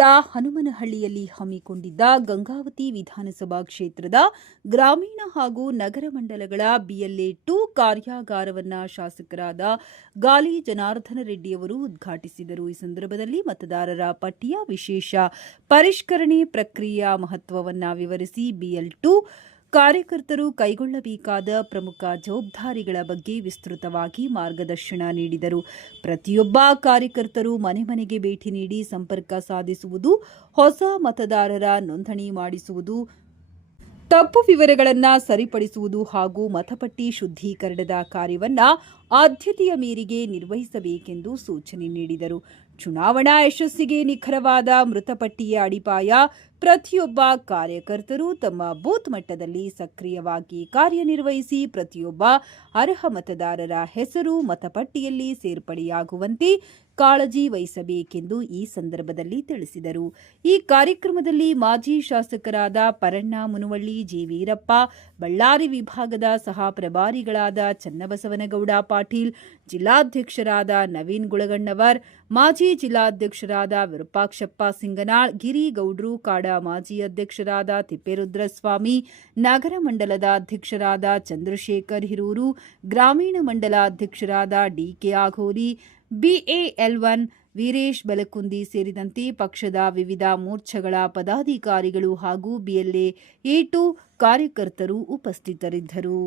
ಜಿಲ್ಲೆಯ ಹನುಮನಹಳ್ಳಿಯಲ್ಲಿ ಹಮ್ಮಿಕೊಂಡಿದ್ದ ಗಂಗಾವತಿ ವಿಧಾನಸಭಾ ಕ್ಷೇತ್ರದ ಗ್ರಾಮೀಣ ಹಾಗೂ ನಗರ ಮಂಡಲಗಳ BLA 2 ಕಾರ್ಯಾಗಾರವನ್ನು ಶಾಸಕರಾದ ಗಾಲಿ ಜನಾರ್ದನ ರೆಡ್ಡಿಯವರು ಉದ್ಘಾಟಿಸಿದರು. ಈ ಸಂದರ್ಭದಲ್ಲಿ ಮತದಾರರ ಪಟ್ಟಿಯ ವಿಶೇಷ ಪರಿಷ್ಕರಣೆ ಪ್ರಕ್ರಿಯೆಯ ಮಹತ್ವವನ್ನು ವಿವರಿಸಿ BL 2 ಕಾರ್ಯಕರ್ತರು ಕೈಗೊಳ್ಳಬೇಕಾದ ಪ್ರಮುಖ ಜವಾಬ್ದಾರಿಗಳ ಬಗ್ಗೆ ವಿಸ್ತೃತವಾಗಿ ಮಾರ್ಗದರ್ಶನ ನೀಡಿದರು. ಪ್ರತಿಯೊಬ್ಬ ಕಾರ್ಯಕರ್ತರು ಮನೆ ಮನೆಗೆ ಭೇಟಿ ನೀಡಿ ಸಂಪರ್ಕ ಸಾಧಿಸುವುದು, ಹೊಸ ಮತದಾರರ ನೋಂದಣಿ ಮಾಡಿಸುವುದು, ತಪ್ಪು ವಿವರಗಳನ್ನು ಸರಿಪಡಿಸುವುದು ಹಾಗೂ ಮತಪಟ್ಟಿ ಶುದ್ಧೀಕರಣದ ಕಾರ್ಯವನ್ನು ಆದ್ಯತೆಯ ಮೇರೆಗೆ ನಿರ್ವಹಿಸಬೇಕೆಂದು ಸೂಚನೆ ನೀಡಿದರು. ಚುನಾವಣಾ ಯಶಸ್ಸಿಗೆ ನಿಖರವಾದ ಮೃತಪಟ್ಟಿಯ ಅಡಿಪಾಯ. ಪ್ರತಿಯೊಬ್ಬ ಕಾರ್ಯಕರ್ತರು ತಮ್ಮ ಬೂತ್ ಮಟ್ಟದಲ್ಲಿ ಸಕ್ರಿಯವಾಗಿ ಕಾರ್ಯನಿರ್ವಹಿಸಿ ಪ್ರತಿಯೊಬ್ಬ ಅರ್ಹ ಮತದಾರರ ಹೆಸರು ಮತಪಟ್ಟಿಯಲ್ಲಿ ಸೇರ್ಪಡೆಯಾಗುವಂತೆ ಕಾಳಜಿ ವಹಿಸಬೇಕೆಂದು ಈ ಸಂದರ್ಭದಲ್ಲಿ ತಿಳಿಸಿದರು. ಈ ಕಾರ್ಯಕ್ರಮದಲ್ಲಿ ಮಾಜಿ ಶಾಸಕರಾದ ಪರಣ್ಣ ಮುನುವಳ್ಳಿ, ಜಿ ವೀರಪ್ಪ, ಬಳ್ಳಾರಿ ವಿಭಾಗದ ಸಹ ಪ್ರಭಾರಿಗಳಾದ ಚನ್ನಬಸವನಗೌಡ ಪಾಟೀಲ್, ಜಿಲ್ಲಾಧ್ಯಕ್ಷರಾದ ನವೀನ್ ಗುಳಗಣ್ಣವರ್, ಮಾಜಿ ಜಿಲ್ಲಾಧ್ಯಕ್ಷರಾದ ವಿರೂಪಾಕ್ಷಪ್ಪ ಸಿಂಗನಾಳ್, ಗಿರಿಗೌಡ್ರು, ಕಾಡ ಮಾಜಿ ಅಧ್ಯಕ್ಷರಾದ ತಿಪ್ಪೇರುದ್ರಸ್ವಾಮಿ, ನಗರ ಮಂಡಲದ ಅಧ್ಯಕ್ಷರಾದ ಚಂದ್ರಶೇಖರ್ ಹಿರೂರು, ಗ್ರಾಮೀಣ ಮಂಡಲ ಅಧ್ಯಕ್ಷರಾದ DK ಆಘೋರಿ, BAL1 ವೀರೇಶ್ ಬಲಕುಂದಿ ಸೇರಿದಂತೆ ಪಕ್ಷದ ವಿವಿಧ ಮೋರ್ಚಾಗಳ ಪದಾಧಿಕಾರಿಗಳು ಹಾಗೂ BLA 2 ಕಾರ್ಯಕರ್ತರು ಉಪಸ್ಥಿತರಿದ್ದರು.